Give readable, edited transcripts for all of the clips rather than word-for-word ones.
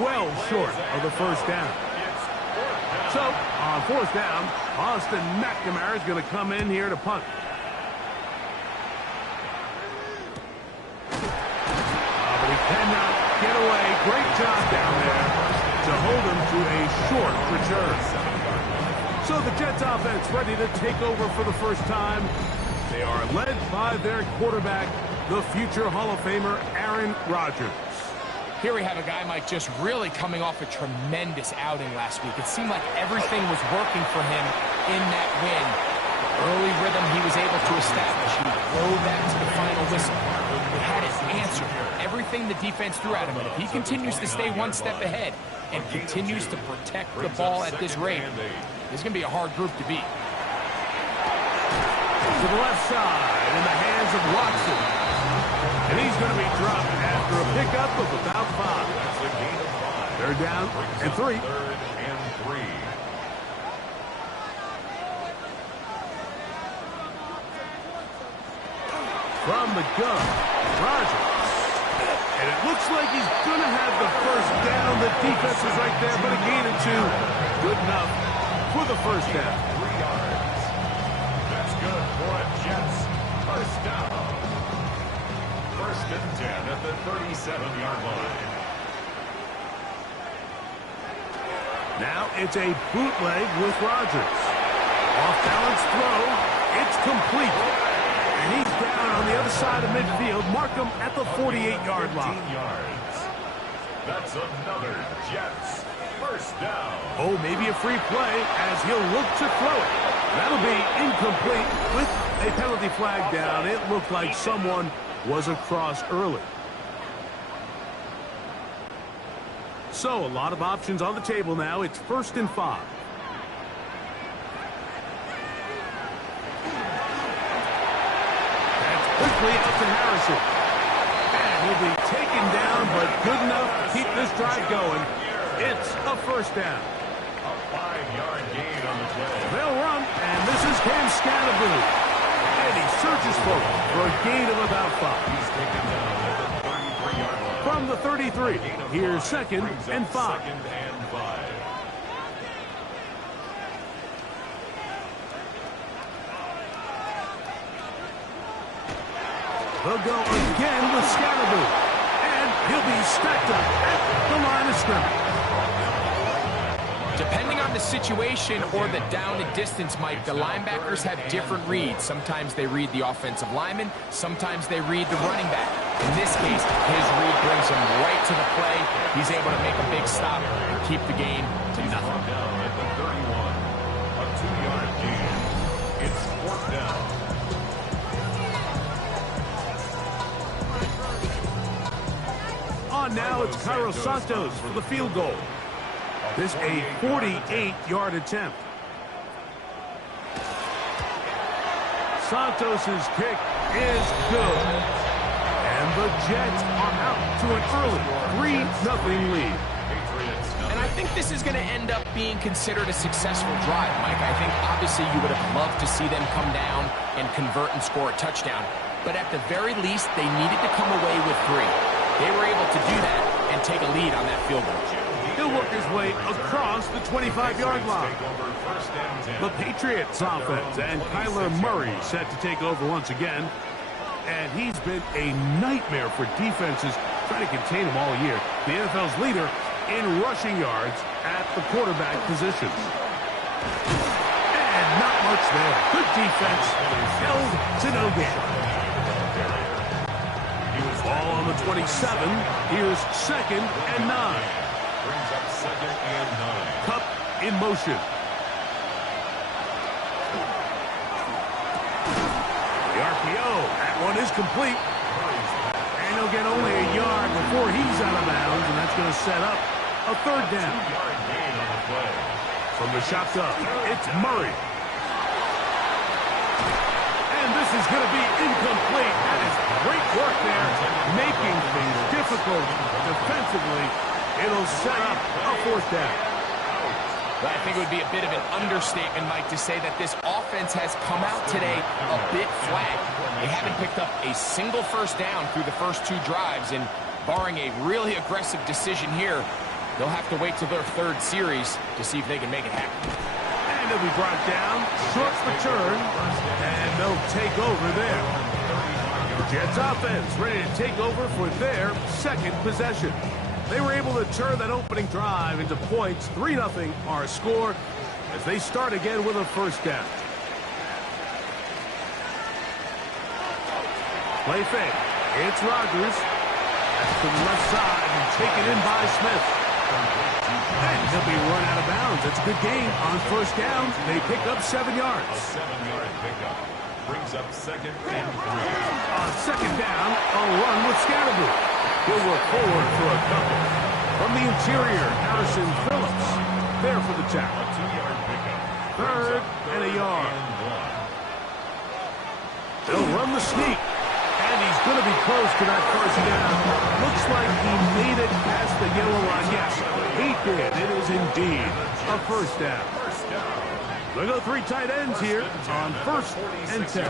well short of the first down. So, on fourth down, Austin McNamara is going to come in here to punt. But he cannot get away. Great job down there to hold him to a short return. So the Jets offense ready to take over for the first time. They are led by their quarterback, the future Hall of Famer, Aaron Rodgers. Here we have a guy, Mike, just really coming off a tremendous outing last week. It seemed like everything was working for him in that win. Early rhythm he was able to establish. He rode that to the final whistle. He had his answer for everything the defense threw at him. And if he continues to stay one step ahead and continues to protect the ball at this rate, this is going to be a hard group to beat. To the left side in the hands of Watson. And he's going to be dropped after a pickup of about 5. They're down and 3. From the gun, Rodgers. And it looks like he's going to have the first down. The defense is right there, but a gain of 2. Good enough for the first down. 3 yards. That's good for a Jets first down. First and 10 at the 37-yard line. Now it's a bootleg with Rodgers. Off-balance throw. It's complete. And he's down on the other side of midfield. Mark him at the 48-yard line. 15 yards. That's another Jets first down. Oh, maybe a free play as he'll look to throw it. That'll be incomplete with a penalty flag down. It looked like someone was across early. So, a lot of options on the table now. It's 1st and 5. That's quickly up to Harrison. And he'll be taken down, but good enough to keep this drive going. It's a first down. A 5-yard gain on the play. They'll run, and this is Cam Scatterboot. And he searches forward for a gain of about 5. He's taken down at the 33-yard line. From the 33, here's 2nd and 5. 2nd and 5. They'll go again with Scatterboot. And he'll be stacked up at the line of scrimmage. Depending on the situation or the down and distance, Mike, the linebackers have different reads. Sometimes they read the offensive lineman. Sometimes they read the running back. In this case, his read brings him right to the play. He's able to make a big stop and keep the gain to nothing. Down at the 31. A 2-yard gain. It's 4th down. On now, it's Cairo Santos for the field goal. This a 48-yard attempt. Santos' kick is good. And the Jets are out to an early 3-0 lead. And I think this is going to end up being considered a successful drive, Mike. I think obviously you would have loved to see them come down and convert and score a touchdown. But at the very least, they needed to come away with 3. They were able to do that and take a lead on that field goal. He'll work his way across the 25-yard line. The Patriots offense and Kyler Murray set to take over once again. And he's been a nightmare for defenses trying to contain him all year. The NFL's leader in rushing yards at the quarterback position. And not much there. Good defense. Held to no gain. Ball on the 27. Here's 2nd and 9. Brings up 2nd and 9. Cup in motion. The RPO. That one is complete. And he'll get only a yard before he's out of bounds, and that's going to set up a 3rd down. 2-yard gain on the play. From the shotgun, it's Murray. And this is going to be incomplete. That is great work there, making things difficult defensively. It'll set up a 4th down. But I think it would be a bit of an understatement, Mike, to say that this offense has come out today a bit flat. They haven't picked up a single first down through the first 2 drives, and barring a really aggressive decision here, They'll have to wait till their third series to see if they can make it happen. And it'll be brought down, short return, and they'll take over there. Jets offense ready to take over for their second possession. They were able to turn that opening drive into points. 3-0 our score as they start again with a first down. Play fake. It's Rodgers. That's to the left side and taken in by Smith. And he'll be run out of bounds. It's a good game on first down. They pick up 7 yards. A 7-yard pickup brings up 2nd and 3. On second down, a run with Scatterby. He'll work forward for a couple. From the interior, Harrison Phillips. There for the tackle. A 2-yard pickup. 3rd and a yard. They'll run the sneak. And he's going to be close to that first down. Looks like he made it past the yellow line. Yes, he did. It is indeed a first down. They go 3 tight ends here on 1st and 10.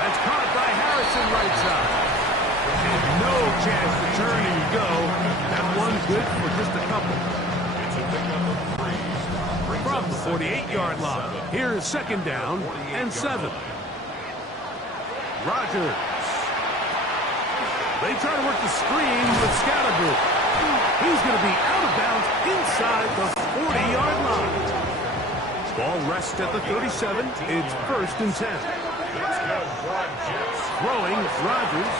That's caught by Harrison right side. And no chance to turn and go. That one good for just a couple. It's a pickup of 3. From the 48-yard line. Here is 2nd down and 7. Rodgers. They try to work the screen with Scatterby. He's going to be out of bounds inside the 40-yard line. Ball rests at the 37. It's 1st and 10. Throwing Rodgers.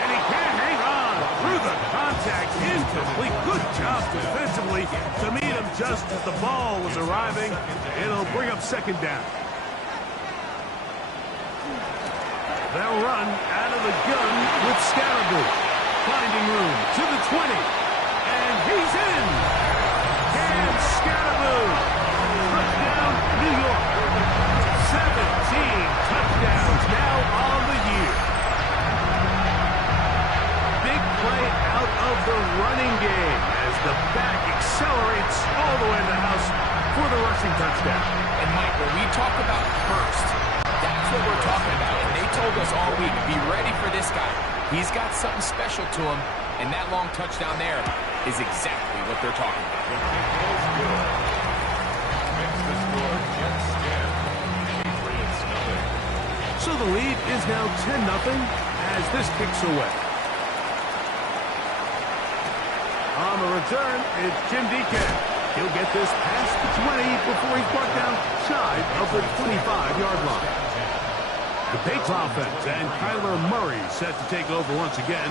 And he can't hang on through the contact. Incomplete. Good job defensively to meet him just as the ball was arriving. It'll bring up 2nd down. They'll run out of the gun with Scatterby. Finding room to the 20. And he's in. And Scatterby. Touchdown, New York. 17 touchdowns now on the year. Big play out of the running game as the back accelerates all the way in the house for the rushing touchdown. And Mike, when we talk about burst, that's what we're talking about. And they told us all week, be ready for this guy. He's got something special to him, and that long touchdown there is exactly what they're talking about. The kick is good. Makes the score Jets 10, Patriots 0. So the lead is now 10-0 as this kicks away. On the return, it's Jim Deacon. He'll get this past the 20 before he's brought down shy of the 25-yard line. The Patriots offense and Kyler Murray set to take over once again.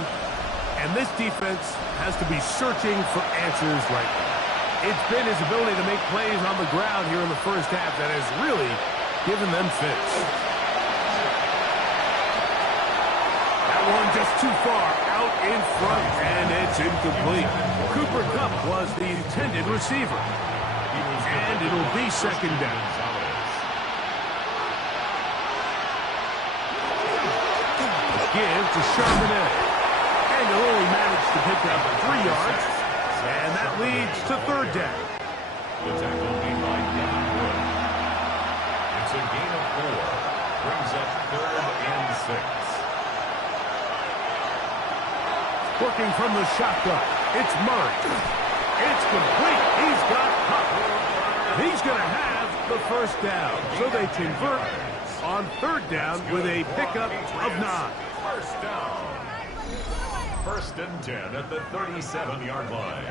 And this defense has to be searching for answers right now. It's been his ability to make plays on the ground here in the first half that has really given them fits. That one just too far out in front, and it's incomplete. Cooper Kupp was the intended receiver. And it'll be 2nd down. Give to Charbonnet. And he'll only manage to pick up 3 yards. And that leads to 3rd down. The tackle made by Devin Wood. It's a gain of 4. Brings up 3rd and 6. Working from the shotgun. It's Murray. It's complete. He's got Kupp. He's going to have the first down. So they convert on 3rd down with a pickup of 9. First down. 1st and 10 at the 37-yard line.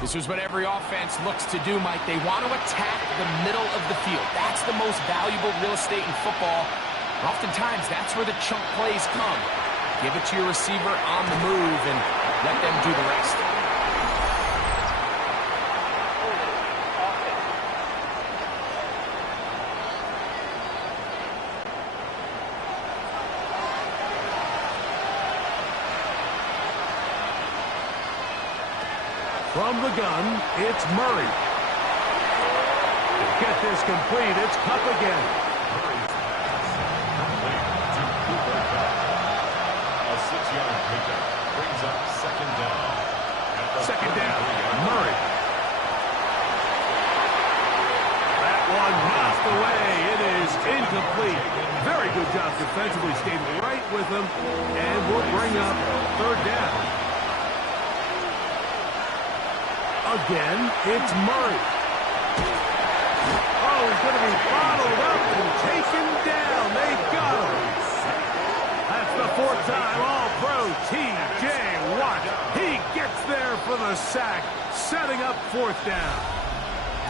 This is what every offense looks to do, Mike. They want to attack the middle of the field. That's the most valuable real estate in football. Oftentimes, that's where the chunk plays come. Give it to your receiver on the move and let them do the rest. From the gun, it's Murray. To get this complete, it's Kupp again. Murray's pass complete to Cooper Kupp. A 6-yard pickup brings up 2nd down. At the 2nd down, 33-yard line. Murray. That one knocked away. It is incomplete. lead. Very good job defensively. Stayed right with them, and will bring up third down. Again, it's Murray. Oh, he's going to be bottled up and taken down. They got him. That's the fourth time All-Pro T.J. Watt. He gets there for the sack, setting up fourth down.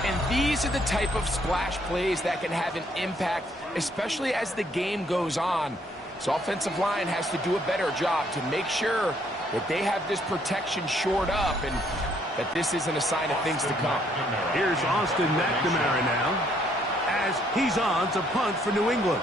And these are the type of splash plays that can have an impact, especially as the game goes on. So offensive line has to do a better job to make sure that they have this protection shored up and that this isn't a sign of things to come. Here's Austin McNamara now as he's on to punt for New England.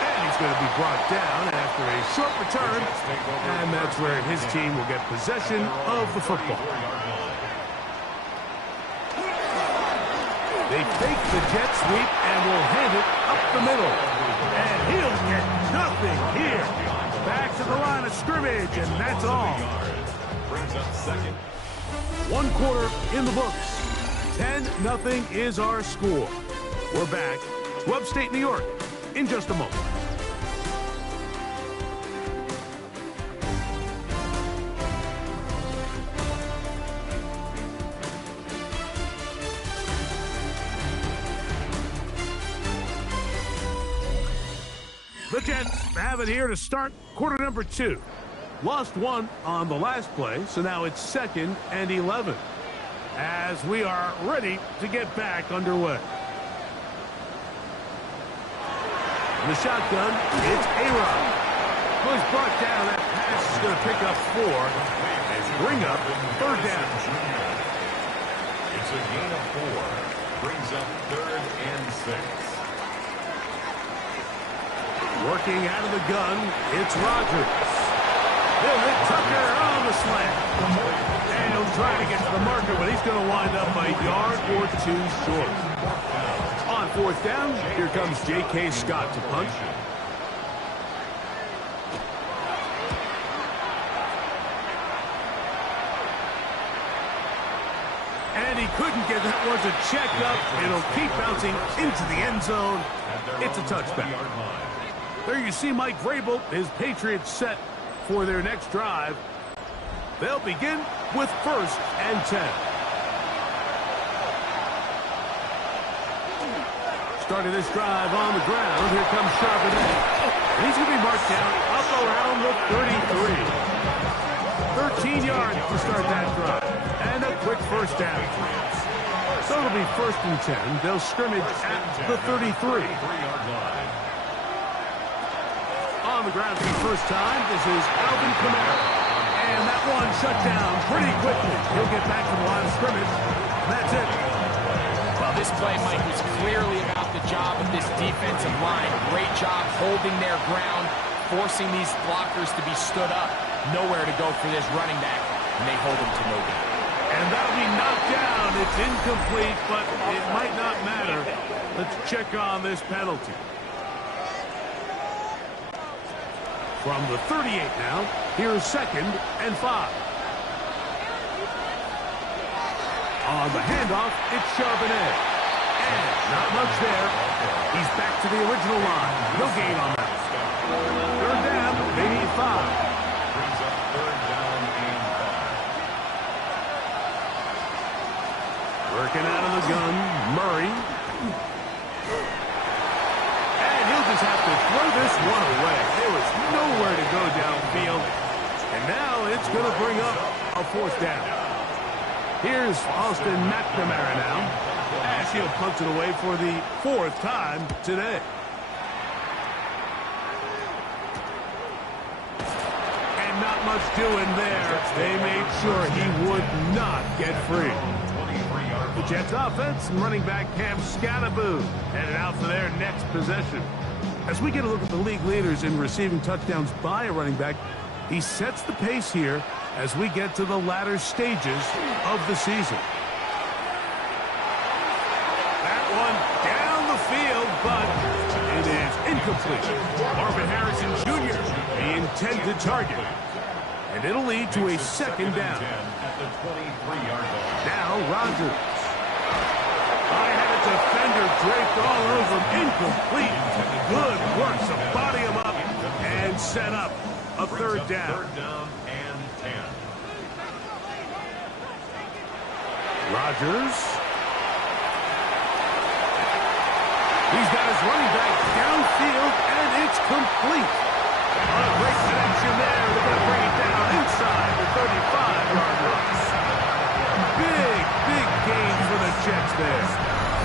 And he's going to be brought down after a short return, and that's where his team will get possession of the football. They fake the jet sweep and will hand it up the middle. And he'll get nothing here. Back to the line of scrimmage, and that's all. Brings up second. One quarter in the books. 10-0 is our score. We're back to upstate New York in just a moment. The Jets have it here to start quarter number 2. Lost one on the last play, so now it's 2nd and 11. As we are ready to get back underway. In the shotgun, it's A-Rod. He's brought down. That pass is going to pick up 4 and bring up third down. It's a gain of 4. Brings up 3rd and 6. Working out of the gun, it's Rodgers. He'll hit Tucker on the slant. And he'll try to get to the marker, but he's going to wind up a yard or 2 short. On fourth down, here comes J.K. Scott to punt. And he couldn't get that one to check up. It'll keep bouncing into the end zone. It's a touchback. There you see Mike Vrabel, his Patriots set for their next drive. They'll begin with 1st and 10. Starting this drive on the ground, here comes Charbonnet. And he's going to be marked down up around the 33. 13 yards to start that drive. And a quick first down. So it'll be 1st and 10. They'll scrimmage at the 33. On the ground for the first time, this is Alvin Kamara. And that one shut down pretty quickly. He'll get back to the line of scrimmage. And that's it. Well, this play, Mike, was clearly about the job of this defensive line. Great job holding their ground, forcing these blockers to be stood up. Nowhere to go for this running back, and they hold him to no gain. And that'll be knocked down. It's incomplete, but it might not matter. Let's check on this penalty. From the 38 now, here's 2nd and 5. On the handoff, it's Charbonnet. And not much there. He's back to the original line. No gain on that. Third down, they need 5. Brings up 3rd down and 5. Working out of the gun, Murray. And he'll just have to throw this one away. There was nowhere to go downfield. And now it's going to bring up a 4th down. Here's Austin McNamara now, as he'll punt it away for the 4th time today. And not much doing there. They made sure he would not get free. The Jets offense and running back Cam Scattaboo headed out for their next possession. As we get a look at the league leaders in receiving touchdowns by a running back, he sets the pace here as we get to the latter stages of the season. That one down the field, but it is incomplete. Marvin Harrison Jr., the intended target. And it'll lead to a 2nd down. At the 23-yard line. Now Rodgers. I had a defender draped all over him. Incomplete. Good work to body him up and set up a third down. Third down and 10. Rodgers. He's got his running back downfield, and it's complete. A great connection there. They're going to bring it down inside the 35-yard line. Big gain for the Jets there.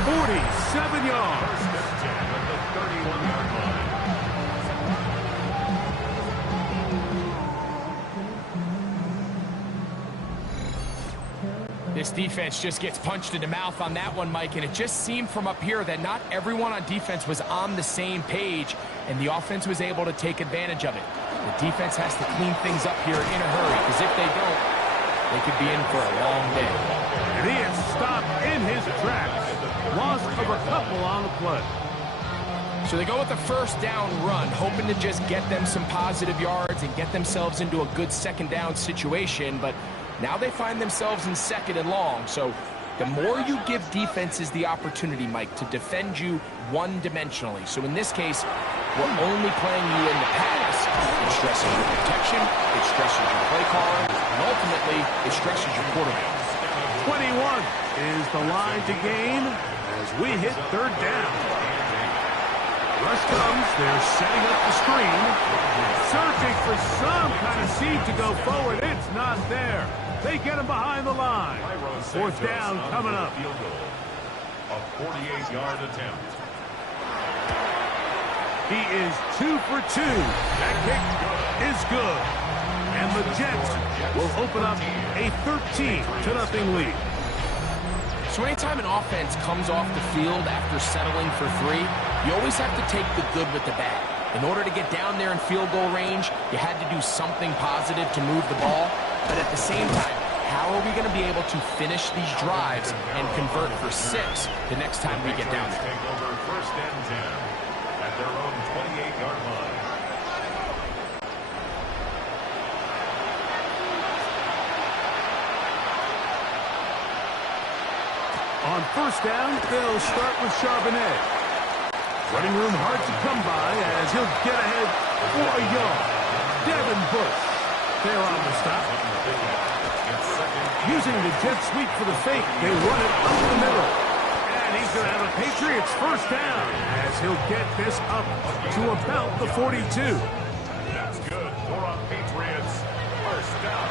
47 yards. First and 10 at the 31-yard line. This defense just gets punched in the mouth on that one, Mike, and it just seemed from up here that not everyone on defense was on the same page, and the offense was able to take advantage of it. The defense has to clean things up here in a hurry, because if they don't, they could be in for a long day. And he is stopped in his tracks. Loss of a couple on the play. So they go with the first down run, hoping to just get them some positive yards and get themselves into a good second down situation, but now they find themselves in second and long. So the more you give defenses the opportunity, Mike, to defend you one-dimensionally. So in this case, we're only playing you in the pass. It stresses your protection, it stresses your play calling, and ultimately, it stresses your quarterback. 21 is the line to gain as we hit third down. Rush comes. They're setting up the screen. Searching for some kind of seed to go forward. It's not there. They get him behind the line. Fourth down coming up. A 48-yard attempt. He is 2 for 2. That kick is good. And the Jets will open up a 13-0 lead. So anytime an offense comes off the field after settling for 3, you always have to take the good with the bad. In order to get down there in field goal range, you had to do something positive to move the ball. But at the same time, how are we going to be able to finish these drives and convert for 6 the next time we get down there? Take over first and 10 at their own 28-yard line. On first down, they'll start with Charbonnet. Running room hard to come by as he'll get ahead for a yard. Devin Bush there on the stop. Using the jet sweep for the fake, they run it up the middle. And he's going to have a Patriots first down as he'll get this up to about the 42. That's good for a Patriots first down.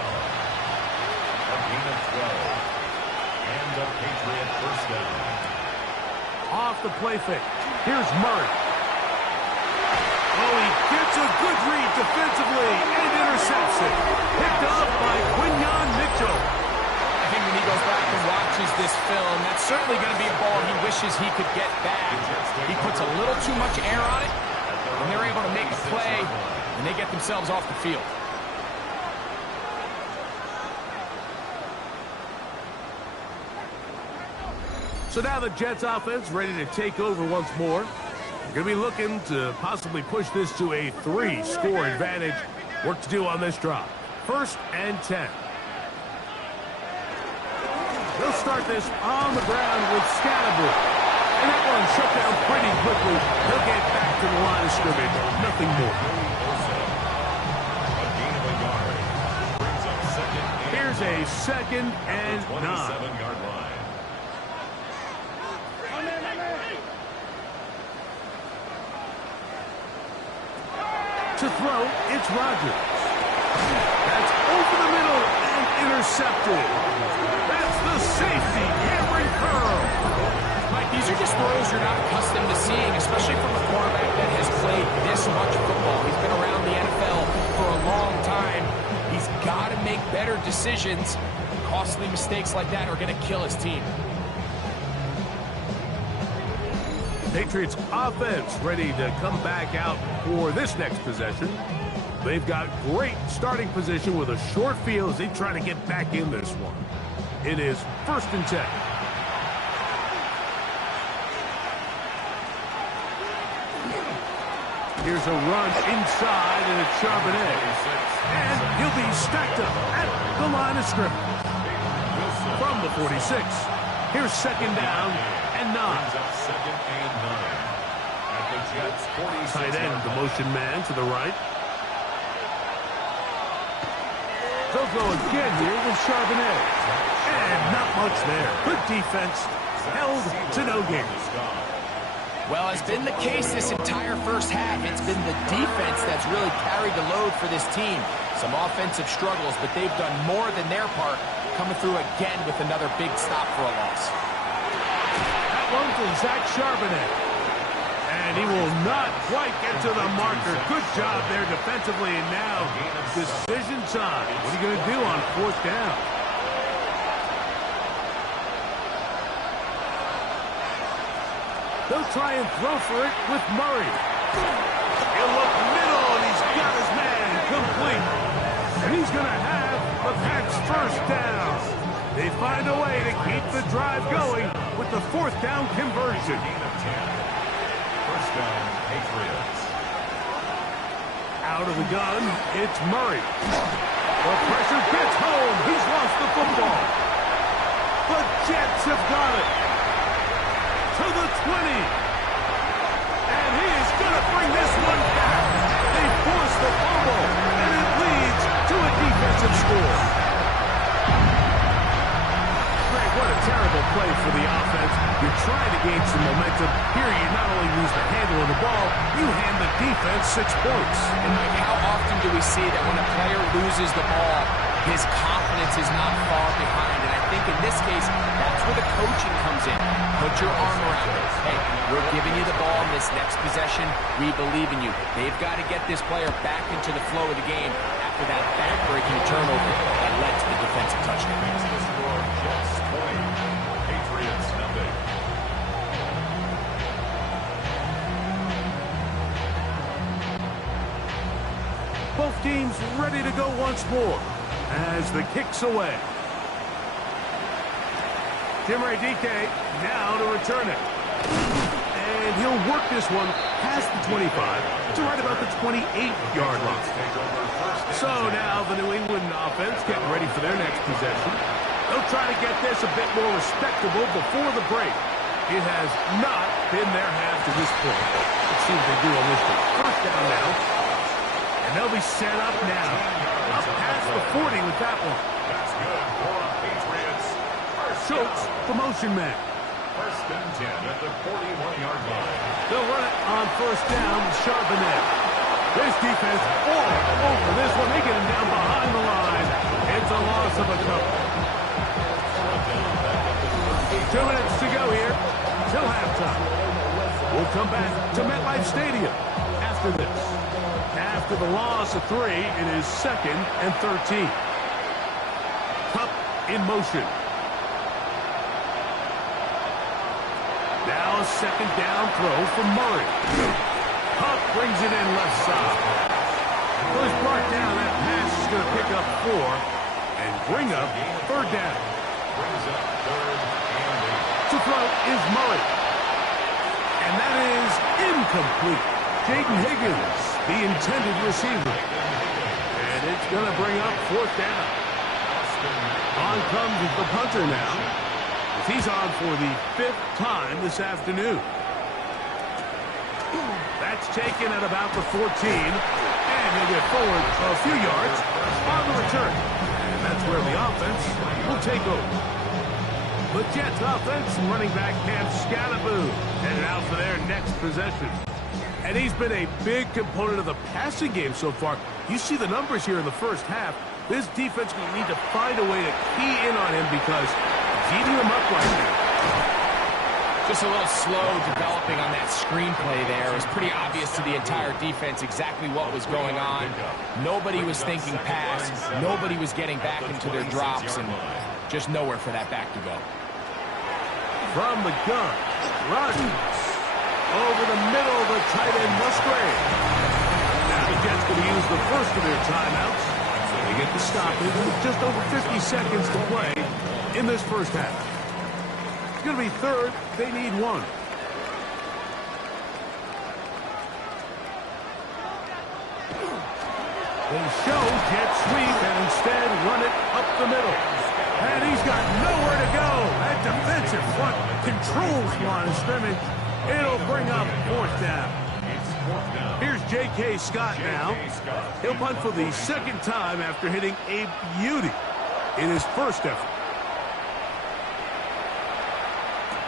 A gain of 12. And a Patriot first down. Off the play fake. Here's Murray. Oh, he gets a good read defensively and intercepts it. Picked up by Quinyon Mitchell. I think when he goes back and watches this film, that's certainly going to be a ball he wishes he could get back. He puts a little too much air on it, and they're able to make a play, and they get themselves off the field. So now the Jets offense ready to take over once more. They're going to be looking to possibly push this to a 3-score advantage. Work to do on this drive. First and 10. They'll start this on the ground with Scatterbrain. And that one shut down pretty quickly. They'll get back to the line of scrimmage. Nothing more. Here's a second and 9. 27-yard line. To throw, it's Rodgers. That's over the middle and intercepted. That's the safety, Cameron Curl. Mike, these are just throws you're not accustomed to seeing, especially from a quarterback that has played this much football. He's been around the NFL for a long time. He's got to make better decisions. Costly mistakes like that are going to kill his team. Patriots offense ready to come back out for this next possession. They've got great starting position with a short field as they try to get back in this one. It is first and 10. Here's a run inside and it's Charbonnet. And he'll be stacked up at the line of scrimmage. From the 46. Here's second down and 9. Second and 9. At the Jets' 46. Tight end, the motion man to the right. They'll go again here with Charbonnet. And not much there. Good defense. Held to no gain. Well, it's been the case this entire first half. It's been the defense that's really carried the load for this team. Some offensive struggles, but they've done more than their part, coming through again with another big stop for a loss. That one to Zach Charbonnet. And he will not quite get to the marker. Good job there defensively. And now, decision time. What are you going to do on fourth down? They'll try and throw for it with Murray. He'll look middle, and he's got his man complete. And he's going to have the Pats' first down. They find a way to keep the drive going with the fourth down conversion. First down, Patriots. Out of the gun, it's Murray. The pressure gets home. He's lost the football. The Jets have got it. To the 20. And he is going to bring this one back. They force the fumble, and it leads to a defensive score. Greg, what a terrible play for the offense. You're trying to gain some momentum. Here you not only lose the handle of the ball, you hand the defense 6 points. And Mike, how often do we see that when a player loses the ball, his confidence is not far behind? And I think in this case, that's where the coaching comes in. Put your arm around it. Hey, we're giving you the ball in this next possession. We believe in you. They've got to get this player back into the flow of the game after that back-breaking turnover that led to the defensive touchdown. Jets 20. Patriots nothing. Both teams ready to go once more as the kick's away. Timray DK now to return it. And he'll work this one past the 25 to right about the 28-yard line. So now the New England offense getting ready for their next possession. They'll try to get this a bit more respectable before the break. It has not been their half to this point. Let's see what they do on this one. First down now. And they'll be set up now. Up past the 40 with that one. That's good for the Patriots. Schultz, the motion man. First and 10 at the 41-yard line. They'll run it on first down with Charbonnet. This defense all over this one. They get him down behind the line. It's a loss of a couple. 2 minutes to go here till halftime. We'll come back to MetLife Stadium after this. After the loss of 3, it is 2nd and 13. Cup in motion. Now a second down throw from Murray. Cup brings it in left side. Goes brought down. That pass is going to pick up 4 and bring up third down. Brings up third and 8. To throw is Murray. And that is incomplete. Jaden Higgins, the intended receiver. And it's going to bring up fourth down. On comes the punter now, as he's on for the 5th time this afternoon. That's taken at about the 14, and he'll get forward a few yards on the return. And that's where the offense will take over. The Jets offense, running back Cam Scalaboo, headed out for their next possession. And he's been a big component of the passing game so far. You see the numbers here in the first half. This defense will need to find a way to key in on him because he's eating them up right now. Just a little slow developing on that screenplay there. It was pretty obvious to the entire defense exactly what was going on. Nobody was thinking pass. Nobody was getting back into their drops, and just nowhere for that back to go. From the gun, runs over the middle of the tight end Musgrave. Now the Jets going to use the first of their timeouts. So they get the stoppage with just over 50 seconds to play in this first half. It's going to be third. They need 1. They show jet sweep and instead run it up the middle. And he's got nowhere to go. And that defensive front controls line of scrimmage. It'll bring up fourth down. Here's J.K. Scott now. He'll punt for the second time after hitting a beauty in his first effort.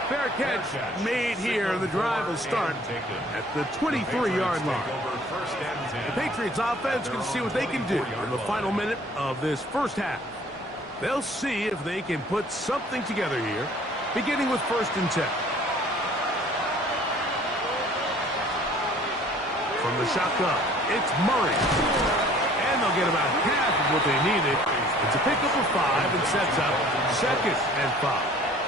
Fair catch made here. The drive will start at the 23-yard line. The Patriots offense can see what they can do in the final minute of this first half. They'll see if they can put something together here, beginning with 1st and 10. From the shotgun, it's Murray. And they'll get about half of what they needed. It's a pickup of 5 and sets up 2nd and 5.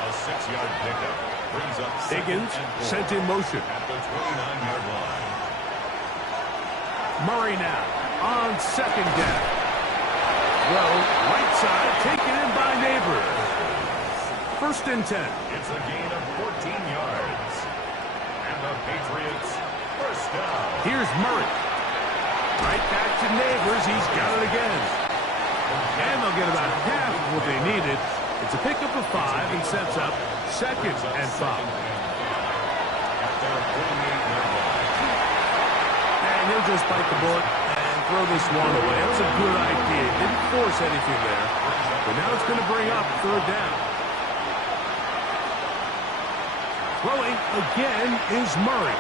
A 6-yard pickup brings up Higgins sent in motion. at the 29-yard line. Murray now on 2nd down. Well, right side taken in by Neighbors. 1st and 10. It's a gain of 14 yards. And the Patriots first down. Here's Murray. Right back to Neighbors. He's got it again. And they'll get about half of what they needed. It's a pickup of 5 and sets up 2nd and 5. At their 48-yard line. And he'll just bite the bullet and throw this one away. That was a good idea. Didn't force anything there. But now it's going to bring up 3rd down. Throwing again is Murray.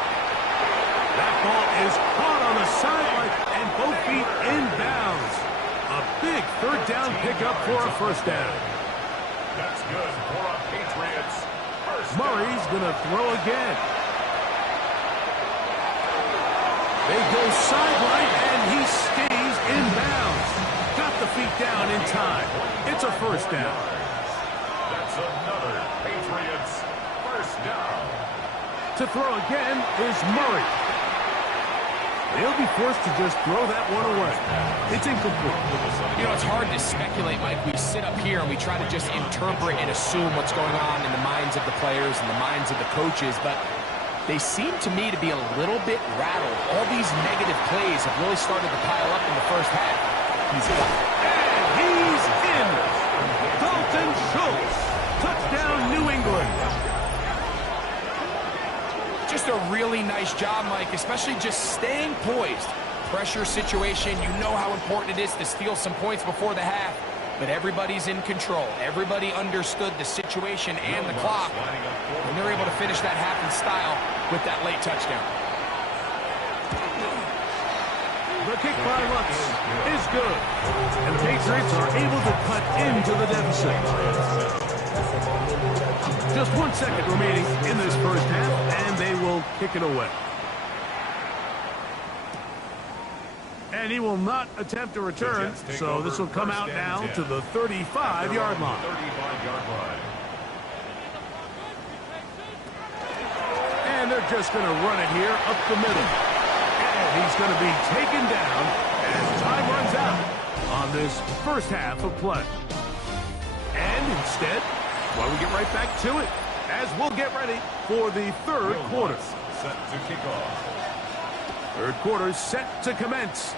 That ball is caught on the sideline and both feet inbounds. A big 3rd down pickup for a 1st down. That's good for a Patriots first down. Murray's going to throw again. They go sideline, and he stays in bounds. Got the feet down in time. It's a 1st down. That's another Patriots first down. To throw again is Murray. They'll be forced to just throw that one away. It's incomplete. You know, it's hard to speculate, Mike. We sit up here and we try to just interpret and assume what's going on in the minds of the players and the minds of the coaches, but they seem to me to be a little bit rattled. All these negative plays have really started to pile up in the first half. He's got it. And he's in. Dalton Schultz. Touchdown, New England. Just a really nice job, Mike, especially just staying poised. Pressure situation, you know how important it is to steal some points before the half, but everybody's in control. Everybody understood the situation and the clock, and they're able to finish that half in style with that late touchdown. The kick by Lutz is good, and the Patriots are able to cut into the deficit. Just 1 second remaining in this first half, and they will kick it away. And he will not attempt a return, so this will come out now to the 35-yard line. 35-yard line. And they're just going to run it here up the middle. And he's going to be taken down as time runs out on this first half of play. And instead, well, we get right back to it as we'll get ready for the 3rd quarter. Set to kick off. 3rd quarter set to commence.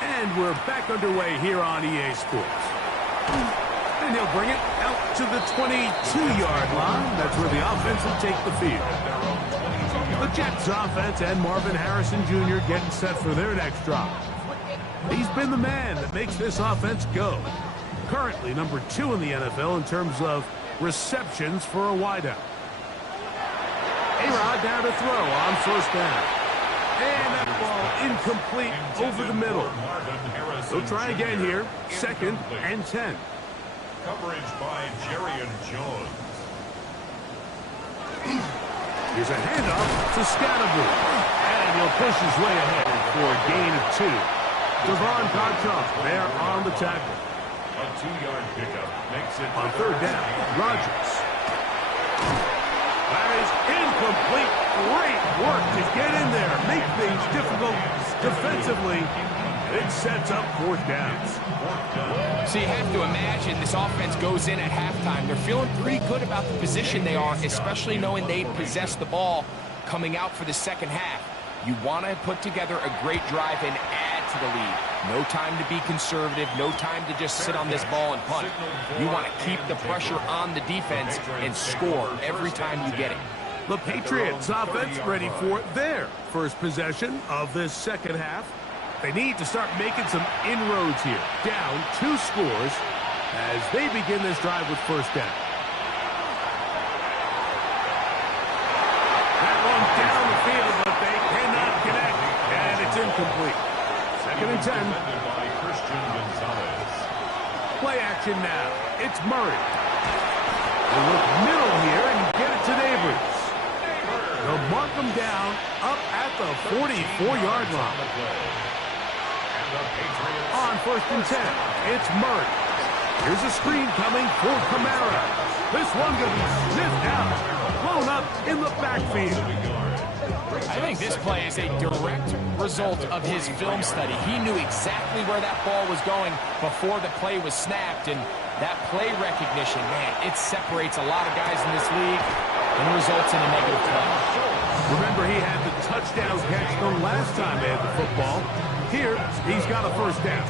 And we're back underway here on EA Sports. And he'll bring it out to the 22-yard line. That's where the offense will take the field. The Jets offense and Marvin Harrison Jr. getting set for their next drive. He's been the man that makes this offense go. Currently number 2 in the NFL in terms of receptions for a wideout. A-Rod down to throw on 1st down. And that ball incomplete over the middle. They'll try again here. 2nd and 10. Coverage by Jerry and Jones. Here's a handoff to Scatterbury. And he'll push his way ahead for a gain of 2. Devon Gottschalk there on the tackle. A 2-yard pickup makes it On 3rd down, Rodgers. That is incomplete. Great work to get in there, make things difficult defensively. It sets up 4th down. So you have to imagine this offense goes in at halftime. They're feeling pretty good about the position they are, especially knowing they possess the ball coming out for the second half. You want to put together a great drive and add to the lead. No time to be conservative. No time to just sit on this ball and punt. You want to keep the pressure on the defense and score every time you get it. The Patriots offense ready for their first possession of this second half. They need to start making some inroads here. Down 2 scores as they begin this drive with first down. That one down the field, but they cannot connect, and it's incomplete. Second and 10. Play action now. It's Murray. They look middle here and get it to Neighbors. They'll mark them down up at the 44-yard line. On first and 10, it's Murray. Here's a screen coming for Kamara. This one going to be sniffed out, blown up in the backfield. I think this play is a direct result of his film study. He knew exactly where that ball was going before the play was snapped, and that play recognition, man, it separates a lot of guys in this league and results in a negative play. Remember, he had the touchdown catch the last time they had the football. Here, he's got a first down.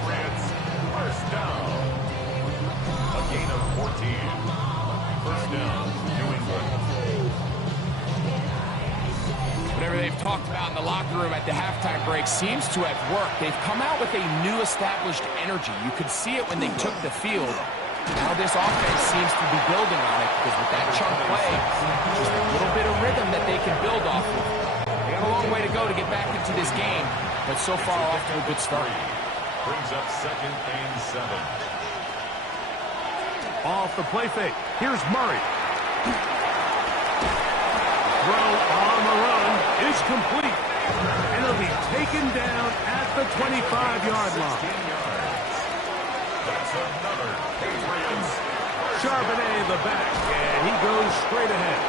First down. A gain of 14. First down, New England. Whatever they've talked about in the locker room at the halftime break seems to have worked. They've come out with a new established energy. You could see it when they took the field. Now this offense seems to be building on it because with that chunk play, just a little bit of rhythm that they can build off of. They got a long way to go to get back into this game, but so far off to a good start. Brings up second and 7. Off the play fake. Here's Murray. Throw on the run is complete. And it'll be taken down at the 25-yard line. That's another Patriots. Charbonnet the back, and he goes straight ahead.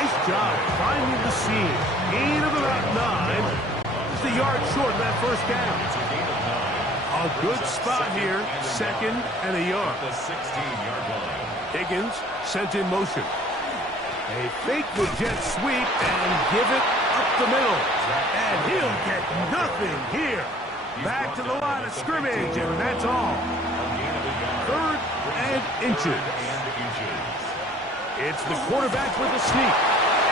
Nice job finding the seam. Gain of about 9. Just a yard short of that first down. A good spot here, second and a yard. The 16-yard line. Higgins sent in motion. A fake the jet sweep and give it up the middle. And he'll get nothing here. Back to the line of scrimmage, and that's all. Third and inches. It's the quarterback with a sneak.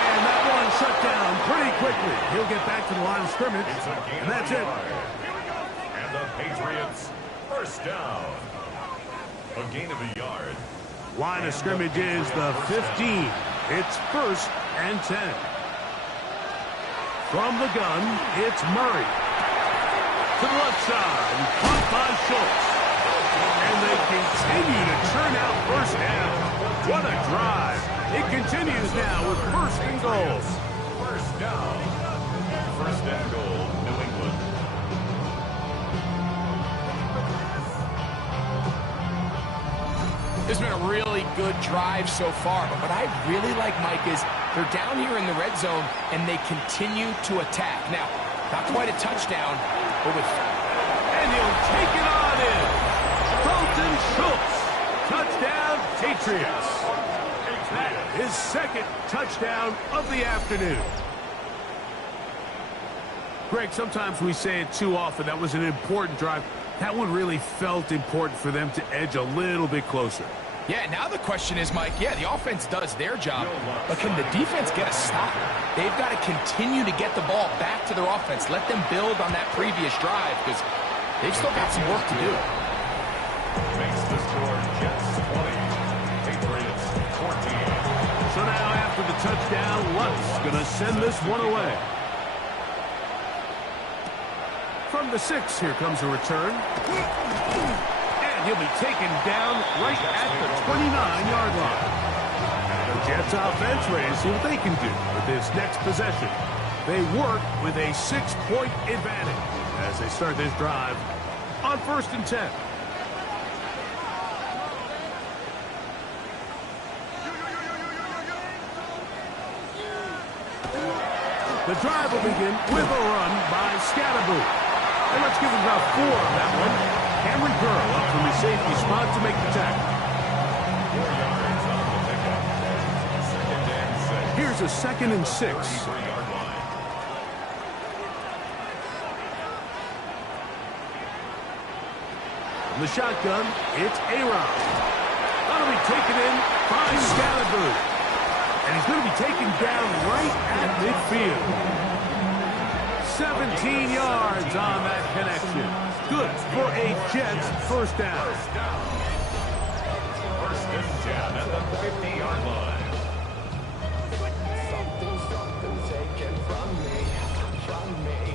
And that one shut down pretty quickly. He'll get back to the line of scrimmage, and that's it. And the Patriots, first down. A gain of a yard. Line of scrimmage is the 15. It's first and 10. From the gun, it's Murray. To the left side, caught by Schultz. And they continue to turn out first down. What a drive. It continues now with first and goal. First down. First and goal, New England. This has been a really good drive so far, but what I really like, Mike, is they're down here in the red zone and they continue to attack. Now, not quite a touchdown, but with... And he'll take it on in. Dalton Schultz. Touchdown, Patriots. That is his second touchdown of the afternoon. Greg, sometimes we say it too often. That was an important drive. That one really felt important for them to edge a little bit closer. Yeah, now the question is, Mike, yeah, the offense does their job, but can the defense get a stop? They've got to continue to get the ball back to their offense. Let them build on that previous drive because they've still got some work to do. Makes the score Jets 20, Patriots 14. So now after the touchdown, Lutt's going to send this one away. From the 6, here comes a return. And he'll be taken down right at the 29-yard line. The Jets offense ready to see what they can do with this next possession. They work with a 6-point advantage as they start this drive on first and 10. The drive will begin with a run by Scatterboo. And let's give him about 4 on that one. Cameron Curl up from the safety spot to make the tackle. 4 yards on the pickup. Second and 6. Here's a second and 6. 3-yard line. From the shotgun, it's Aaron. That'll be taken in by Scalaboo. And he's going to be taken down right at midfield. 17 yards on that connection. Good for a Jets first down. First and 10 at the 50-yard line.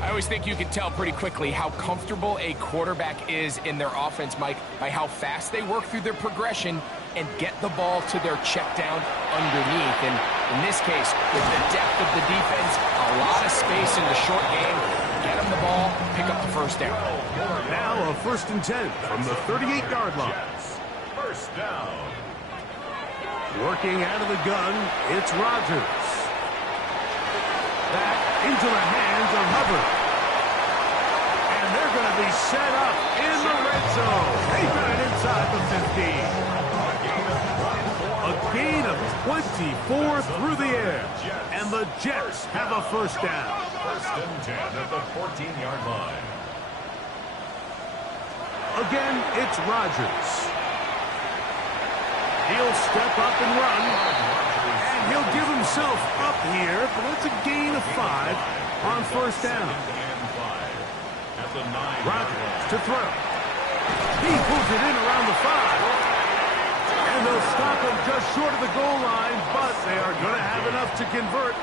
I always think you can tell pretty quickly how comfortable a quarterback is in their offense, Mike, by how fast they work through their progression and get the ball to their check down underneath. And in this case, with the depth of the defense, a lot of space in the short game, get them the ball, pick up the first down. Now a first and 10 from the 38-yard line. First down. Working out of the gun, it's Rodgers. Back into the hands of Hubbard. And they're going to be set up in the red zone. They got it inside the 15. A gain of 24 through the air. And the Jets have a first down. First and 10 at the 14-yard line. Again, it's Rodgers. He'll step up and run. And he'll give himself up here, but that's a gain of 5 on first down. Rodgers to throw. He pulls it in around the 5. And they'll stop him just short of the goal line, but they are going to have enough to convert.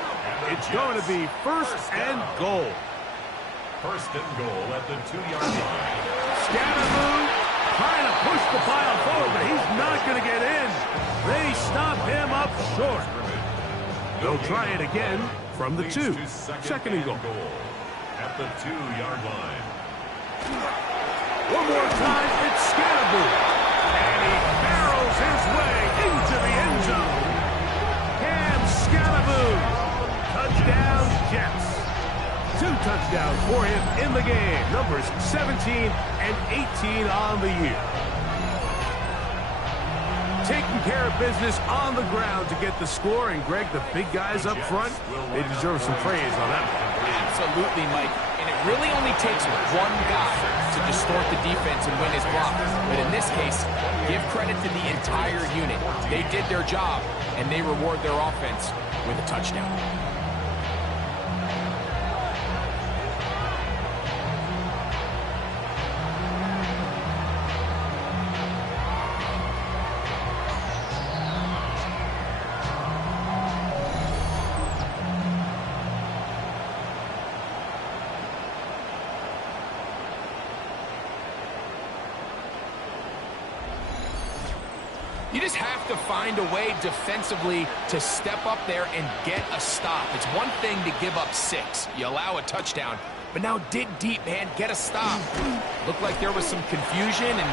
It's going to be first and goal. First and goal at the 2-yard line. Scalaboo trying to push the pile forward, but he's not going to get in. They stop him up short. They'll try it again from the 2. Second and goal. At the 2-yard line. One more time, it's Scalaboo. And he barrels his way into the end zone. Cam Scalaboo. Touchdown, Jets. 2 touchdowns for him in the game. Numbers 17 and 18 on the year. Taking care of business on the ground to get the score. And, Greg, the big guys up front, they deserve some praise on that one. Absolutely, Mike. And it really only takes one guy to distort the defense and win his block. But in this case, give credit to the entire unit. They did their job, and they reward their offense with a touchdown. You just have to find a way defensively to step up there and get a stop. It's one thing to give up 6. You allow a touchdown. But now dig deep, man. Get a stop. Looked like there was some confusion, and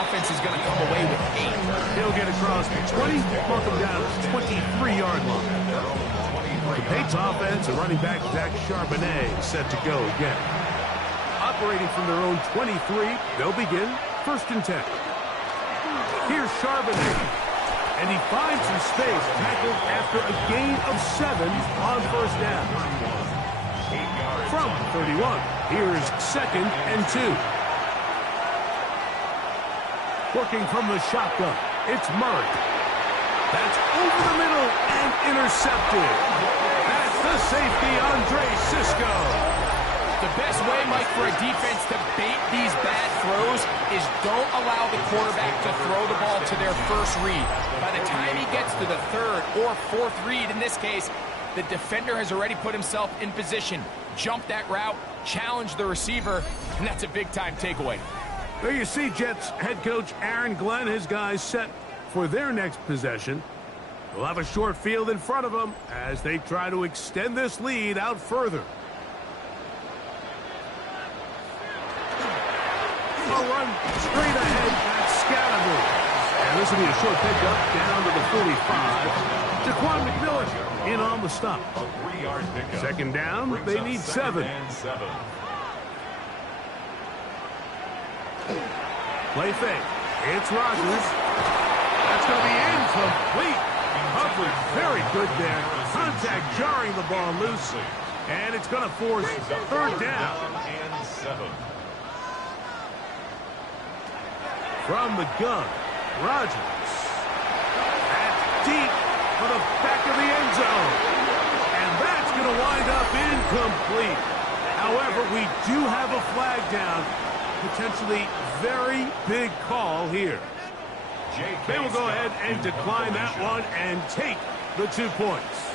offense is going to come away with 8. He'll get across the 20, mark him down at the 23-yard line. The Patriots offense and running back Zach Charbonnet set to go again. Operating from their own 23, they'll begin first and 10. Here's Charbonnet, and he finds some space, tackled after a gain of 7 on first down. From 31, here's second and 2. Working from the shotgun, it's Murray. That's over the middle and intercepted. That's the safety, Andre Cisco. The best way, Mike, for a defense to bait these bad throws is don't allow the quarterback to throw the ball to their first read. By the time he gets to the 3rd or 4th read, in this case, the defender has already put himself in position, jumped that route, challenged the receiver, and that's a big-time takeaway. There you see Jets head coach Aaron Glenn, his guys set for their next possession. They'll have a short field in front of them as they try to extend this lead out further. A run straight ahead at Scalaboo. And this will be a short pickup down to the 45. Jaquan McMillan in on the stop. A 3-yard pickup. Second down, they need 7. Play fake. It's Rodgers. That's going to be incomplete. Coverage very good there. Contact jarring the ball loose. And it's going to force 3rd down. And 7. From the gun, Rodgers. That's deep for the back of the end zone. And that's going to wind up incomplete. However, we do have a flag down. Potentially very big call here. They will go ahead and decline that one and take the 2 points.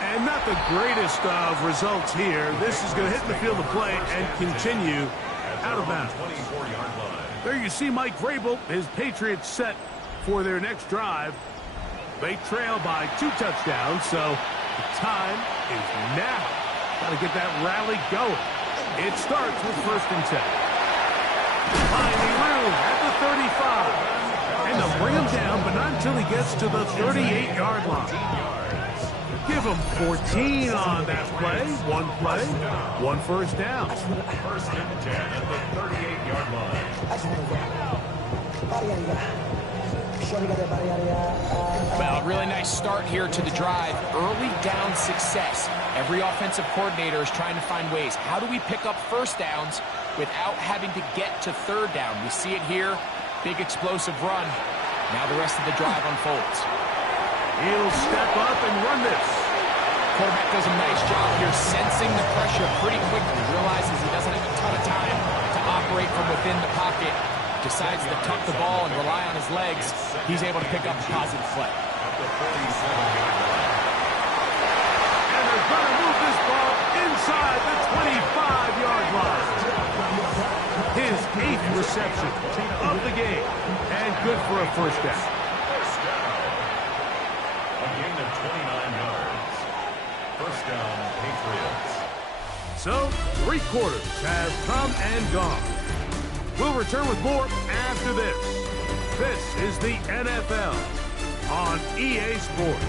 And not the greatest of results here. This is going to hit the field of play and continue out of bounds. There you see Mike Vrabel, his Patriots set for their next drive. They trail by 2 touchdowns, so the time is now. Got to get that rally going. It starts with 1st and 10. Finding room at the 35. And they'll bring him down, but not until he gets to the 38-yard line. Give him 14 on that play. 1 play, 1 first down. 1st and 10 at the 38-yard line. Well, a really nice start here to the drive. Early down success. Every offensive coordinator is trying to find ways. How do we pick up 1st downs without having to get to 3rd down? We see it here. Big explosive run. Now the rest of the drive unfolds. He'll step up and run this. Quarterback does a nice job here sensing the pressure pretty quickly. Realizes he doesn't have a ton of time to operate from within the pocket. Decides to tuck the ball and rely on his legs. He's able to pick up a positive play. And they're going to move this ball inside the 25-yard line. His 8th reception of the game. And good for a 1st down. A gain of 29 yards. 1st down, Patriots. So, 3 quarters have come and gone. We'll return with more after this. This is the NFL on EA Sports.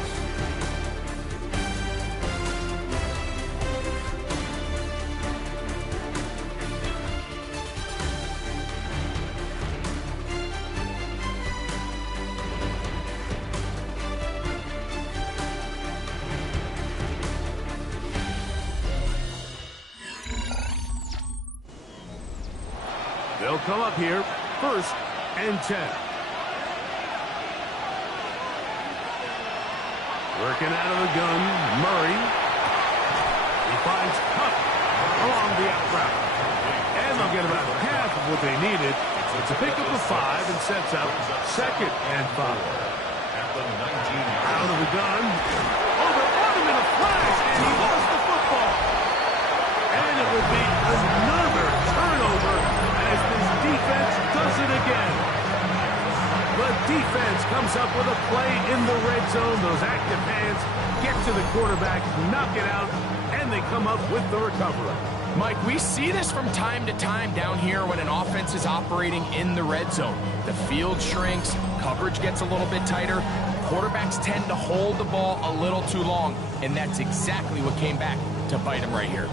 They'll come up here, 1st and 10. Working out of the gun, Murray. He finds Cup along the out route. And they'll get about half of what they needed. It's a pickup of 5 and sets up 2nd and 5. Out of the gun. Oh, they're on him in a flash, and he lost the football. And it will be another turnover as this defense does it again. The defense comes up with a play in the red zone. Those active hands get to the quarterback, knock it out, and they come up with the recovery. Mike, we see this from time to time down here when an offense is operating in the red zone. The field shrinks, coverage gets a little bit tighter, quarterbacks tend to hold the ball a little too long, and that's exactly what came back to bite him right here.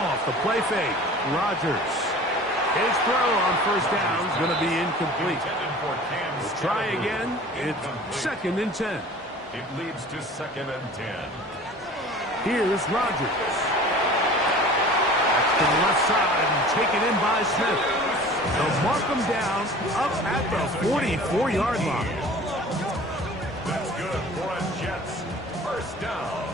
Off the play fake, Rodgers. His throw on 1st down is going to be incomplete. We'll try again. It's 2nd and 10. It leads to 2nd and 10. Here's Rodgers. That's to the left side and taken in by Smith. They'll mark him down up at the 44-yard line. That's good for a Jets 1st down.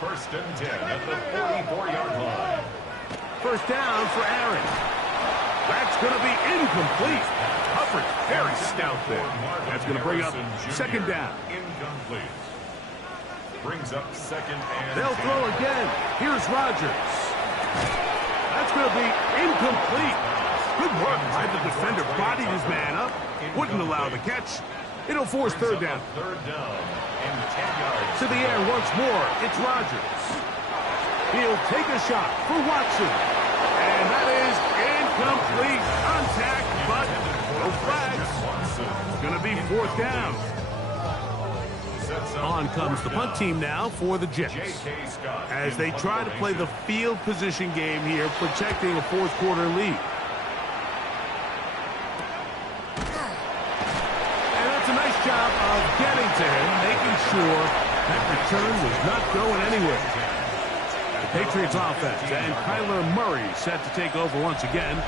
1st and 10 at the 44-yard line. 1st down for Aaron. That's going to be incomplete. Coverage very stout there. That's going to bring up 2nd down. Incomplete. Brings up 2nd and They'll 10. throw again. Here's Rodgers. That's going to be incomplete. Good work by the defender. Bodied his man up. Wouldn't allow the catch. It'll force 3rd down. 3rd down and 10 yards. To the air once more. It's Rodgers. He'll take a shot for Watson. And that is incomplete. Contact, but no flags. It's going to be 4th down. On comes the punt team now for the Jets. As they try to play the field position game here, protecting a 4th quarter lead. And that's a nice job sure that return was not going anywhere. The Patriots offense and Kyler Murray set to take over once again.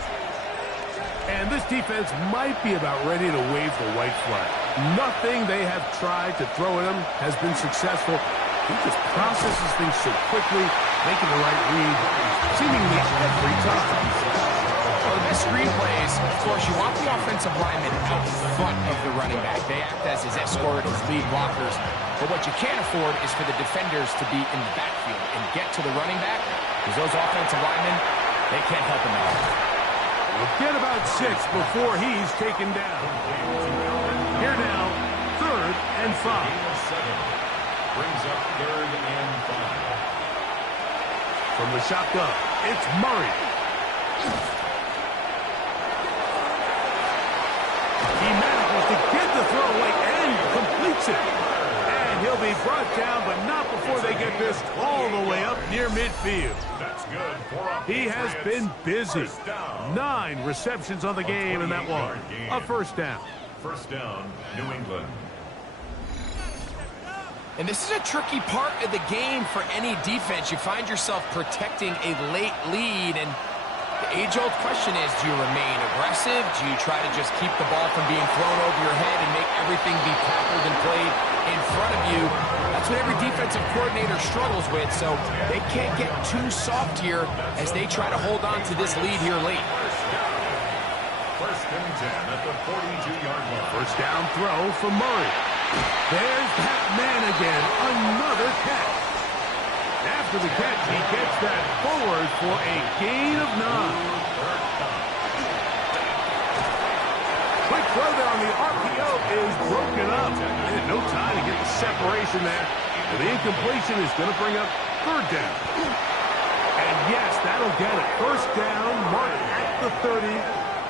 And this defense might be about ready to wave the white flag. Nothing they have tried to throw at him has been successful. He just processes things so quickly, making the right read, seemingly every time. So the best screenplays, of course, you want the offensive linemen out front of the running back. They act as his escort, his lead blockers. But what you can't afford is for the defenders to be in the backfield and get to the running back, because those offensive linemen, they can't help him out. We'll get about 6 before he's taken down. Here now, 3rd and 5. Brings up 3rd and 5. From the shotgun, it's Murray. He manages to get the throwaway and completes it. And he'll be brought down, but not before they get this all the way up near midfield. That's good. He has been busy. 9 receptions on the game, and that one a first down. First down, New England. And this is a tricky part of the game for any defense. You find yourself protecting a late lead, and the age-old question is, do you remain aggressive? Do you try to just keep the ball from being thrown over your head and make everything be tackled and played in front of you? That's what every defensive coordinator struggles with, so they can't get too soft here as they try to hold on to this lead here late. First and 10 at the 42-yard line. First down throw for Murray. There's that man again, another catch. After the catch, he gets that forward for a gain of 9. Quick throw there on the RPO is broken up. They had no time to get the separation there. And the incompletion is going to bring up 3rd down. And yes, that'll get it. First down, marked at the 30.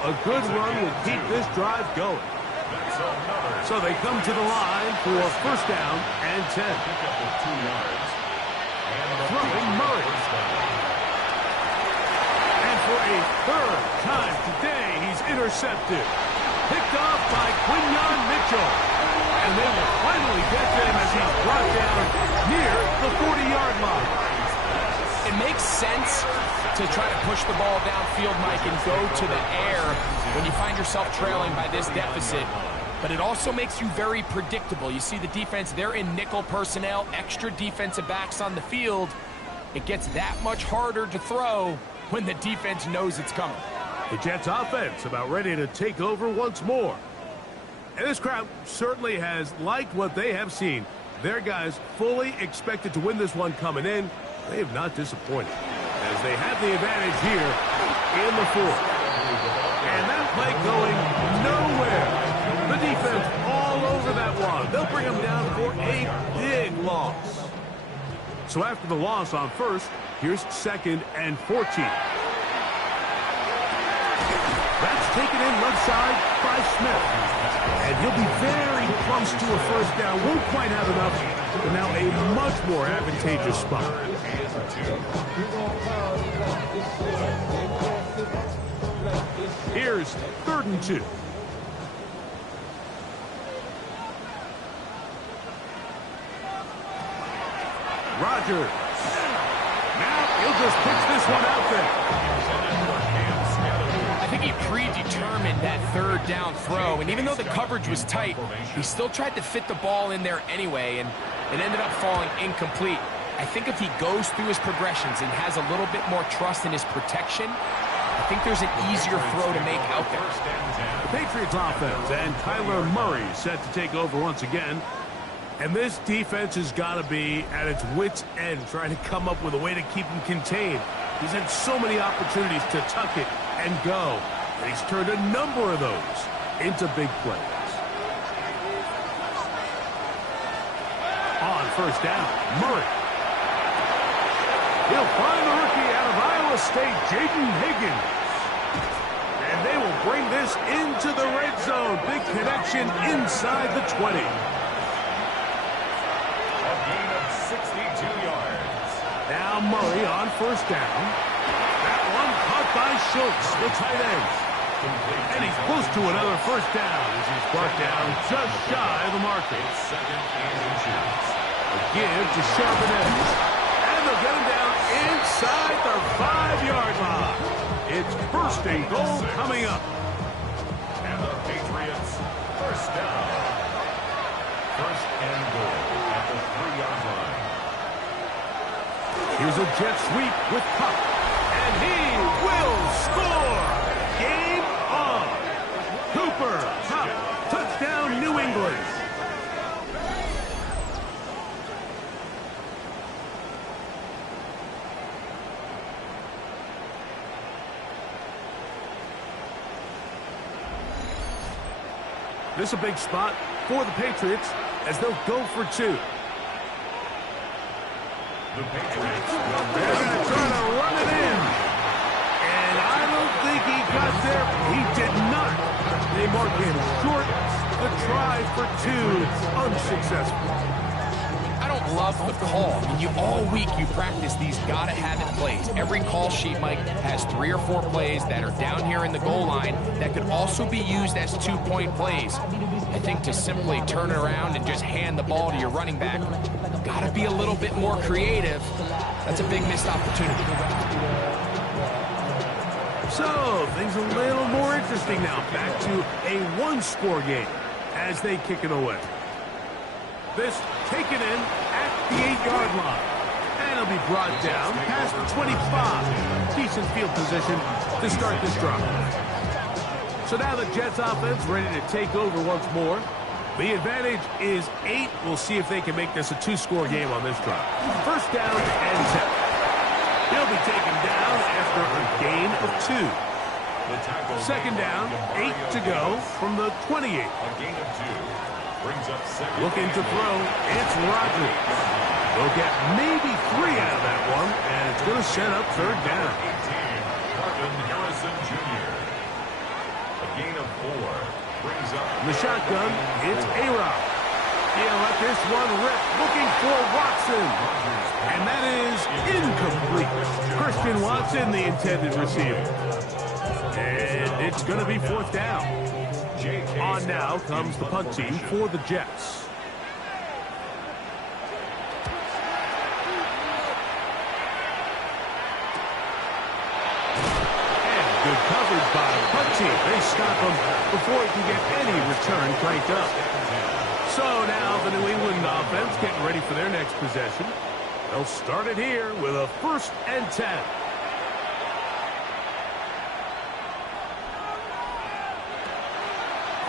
A good run will keep this drive going. So they come to the line for first down and 10. Throwing Murray. And for a 3rd time today, he's intercepted. Picked off by Quinyon Mitchell. And they will finally get them as he's brought down near the 40-yard line. It makes sense to try to push the ball downfield, Mike, and go to the air when you find yourself trailing by this deficit. But it also makes you very predictable. You see the defense, they're in nickel personnel, extra defensive backs on the field. It gets that much harder to throw when the defense knows it's coming. The Jets offense about ready to take over once more. And this crowd certainly has liked what they have seen. Their guys fully expected to win this one coming in. They have not disappointed as they have the advantage here in the 4th. And that play going nowhere. The defense all over that one. They'll bring them down for a big loss. So after the loss on 1st, here's 2nd and 14. That's taken in left side by Smith. And he'll be very close to a first down. Won't quite have enough, but now a much more advantageous spot. Here's 3rd and 2. Rodgers. Now he'll just pitch this one out there. I think he predetermined that 3rd down throw, and even though the coverage was tight, he still tried to fit the ball in there anyway, and it ended up falling incomplete. I think if he goes through his progressions and has a little bit more trust in his protection, I think there's an easier throw to make out there. The Patriots offense and Kyler Murray set to take over once again. And this defense has got to be at its wits' end, trying to come up with a way to keep him contained. He's had so many opportunities to tuck it and go, and he's turned a number of those into big plays. On first down, Murray. He'll find the rookie out of Iowa State, Jaden Higgins. And they will bring this into the red zone. Big connection inside the 20. 62 yards. Now Murray on first down. That one caught by Schultz, the tight end. And he's close to another first down as he's brought down just shy of the marker. A give to Charbonnet. And they'll get him down inside the 5-yard line. It's first and goal coming up. And the Patriots first down. First and goal at the 3-yard line. Here's a jet sweep with Cup. And he will score. Game on. Cooper, Cup, touchdown New England. This is a big spot for the Patriots as they'll go for 2. The Patriots They're going to try to run it in. And I don't think he got there. He did not. They mark him short. The try for 2 unsuccessful. I don't love the call. I mean, all week you practice these gotta-have-it plays. Every call sheet, Mike, has 3 or 4 plays that are down here in the goal line that could also be used as 2-point plays. I think to simply turn it around and just hand the ball to your running back, gotta be a little bit more creative. That's a big missed opportunity. So, things a little more interesting now. Back to a 1-score game as they kick it away. This taken in at the 8-yard line. And it'll be brought down past the 25. Decent field position to start this drive. So now the Jets offense ready to take over once more. The advantage is 8. We'll see if they can make this a 2-score game on this drive. First down and 10. He'll be taken down after a gain of 2. Second down, 8 to go from the 28. A gain of 2. Brings up second. Looking to throw, it's Rodgers. They'll get maybe 3 out of that one, and it's going to set up third down. 18, Marvin Harrison Jr. A gain of 4. Brings up In the shotgun, it's A-Rock. He'll let this one rip, looking for Watson. And that is incomplete. Christian Watson, the intended receiver. And it's going to be 4th down. On now comes the punt team for the Jets. And good coverage by the punt team. They stop him before he can get any return cranked up. So now the New England offense getting ready for their next possession. They'll start it here with a 1st and 10.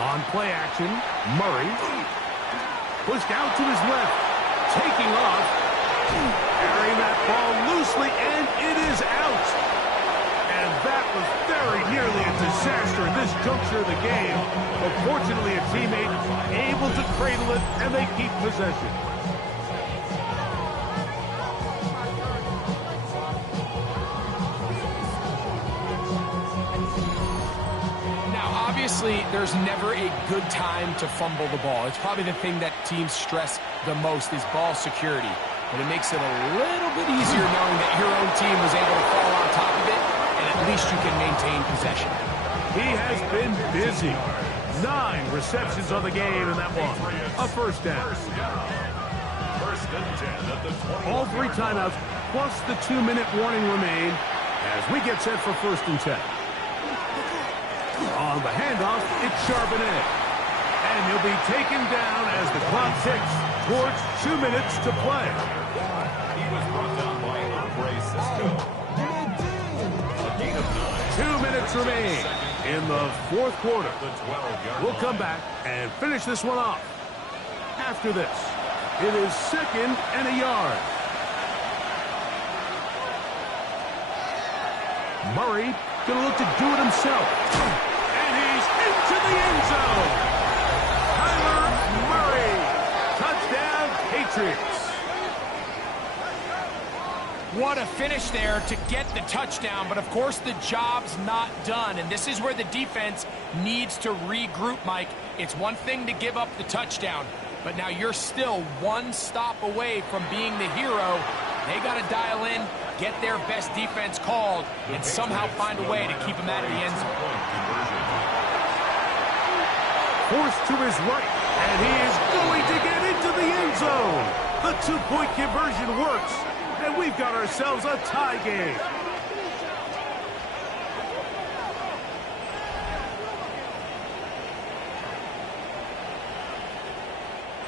On play action, Murray pushed out to his left, taking off, carrying that ball loosely, and it is out. And that was very nearly a disaster at this juncture of the game. But fortunately, a teammate able to cradle it, and they keep possession. Obviously, there's never a good time to fumble the ball. It's probably the thing that teams stress the most is ball security. But it makes it a little bit easier knowing that your own team was able to fall on top of it, and at least you can maintain possession. He has been busy. 9 receptions on the game in that one. A first down. First and 10 at the 20. All 3 timeouts plus the 2-minute warning remain as we get set for 1st and 10. On the handoff, it's Charbonnet. And he'll be taken down as the clock ticks towards 2 minutes to play. He was brought down by Andre Cisco. A gain of 9. 2 minutes remain in the 4th quarter. The 12-yard We'll come back and finish this one off. After this, it is 2nd and a yard. Murray gonna look to do it himself. And he's into the end zone. Kyler Murray. Touchdown, Patriots. What a finish there to get the touchdown, but of course the job's not done, and this is where the defense needs to regroup, Mike. It's one thing to give up the touchdown, but now you're still 1 stop away from being the hero. They got to dial in get their best defense called, and somehow find a way to keep them out of the end zone. Forced to his right, and he is going to get into the end zone. The two-point conversion works, and we've got ourselves a tie game.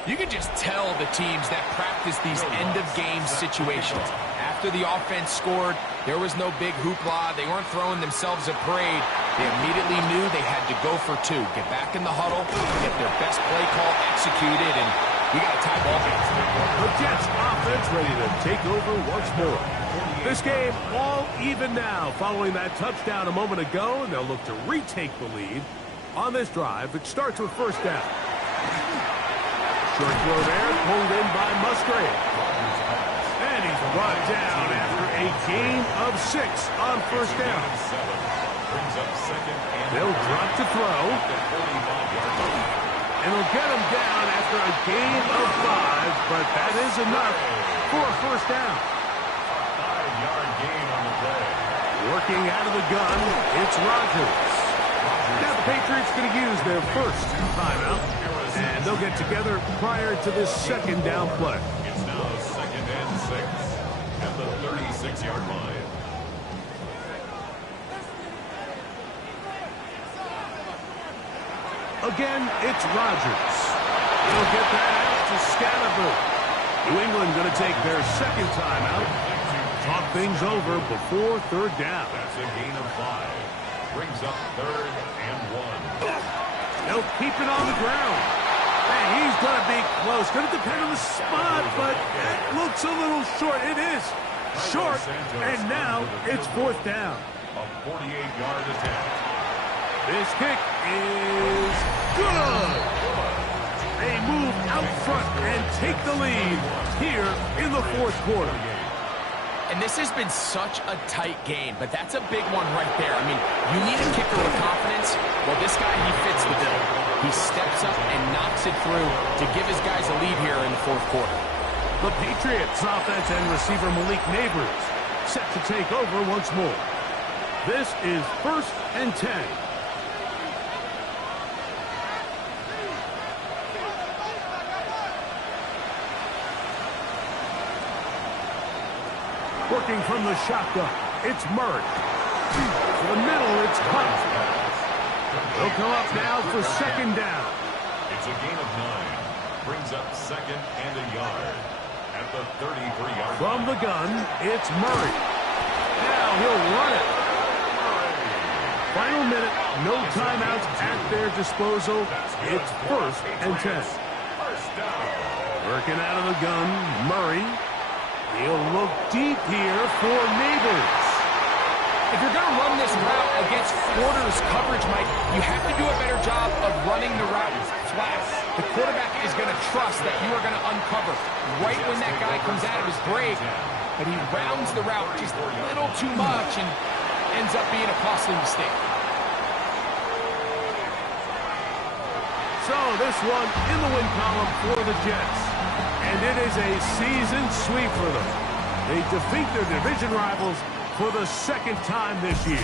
You can just tell the teams that practice these end-of-game situations. After the offense scored, there was no big hoopla. They weren't throwing themselves a parade. They immediately knew they had to go for two. Get back in the huddle, get their best play call executed, and we got a tie ball game. The Jets offense ready to take over once more. This game all even now following that touchdown a moment ago, and they'll look to retake the lead on this drive. It starts with first down. Short throw there, pulled in by Musgrave. And he's brought down after a gain of 6 on first down. They'll drop to throw. And he'll get him down after a gain of 5, but that is enough for a first down. 5-yard gain on the play. Working out of the gun, it's Rodgers. Now the Patriots going to use their first timeout. And they'll get together prior to this second down play. It's now 2nd and 6 at the 36-yard line. Again, it's Rodgers. He'll get that out to Scatterbo. New England going to take their second timeout. Talk things over before third down. That's a gain of 5. Brings up 3rd and 1. They'll keep it on the ground. And he's going to be close. Going to depend on the spot, but it looks a little short. It is short, and now it's fourth down. A 48-yard attempt. This kick is good. They move out front and take the lead here in the fourth quarter. And this has been such a tight game, but that's a big one right there. I mean, you need a kicker with confidence. Well, this guy, he fits the bill. He steps up and knocks it through to give his guys a lead here in the fourth quarter. The Patriots offense and receiver Malik Neighbors set to take over once more. This is 1st and 10. Working from the shotgun, it's Murray. To the middle, it's Hunt. They'll come up now for second down. It's a gain of 9. Brings up 2nd and a yard at the 33-yard line. From the gun, it's Murray. Now he'll run it. Final minute, no timeouts at their disposal. It's 1st and 10. Working out of the gun, Murray. He'll look deep here for Neighbors. If you're going to run this route against quarters coverage, Mike, you have to do a better job of running the route flat. The quarterback is going to trust that you are going to uncover right when that guy comes out of his break, but he rounds the route just a little too much and ends up being a costly mistake. So this one in the win column for the Jets. And it is a season sweep for them. They defeat their division rivals for the second time this year.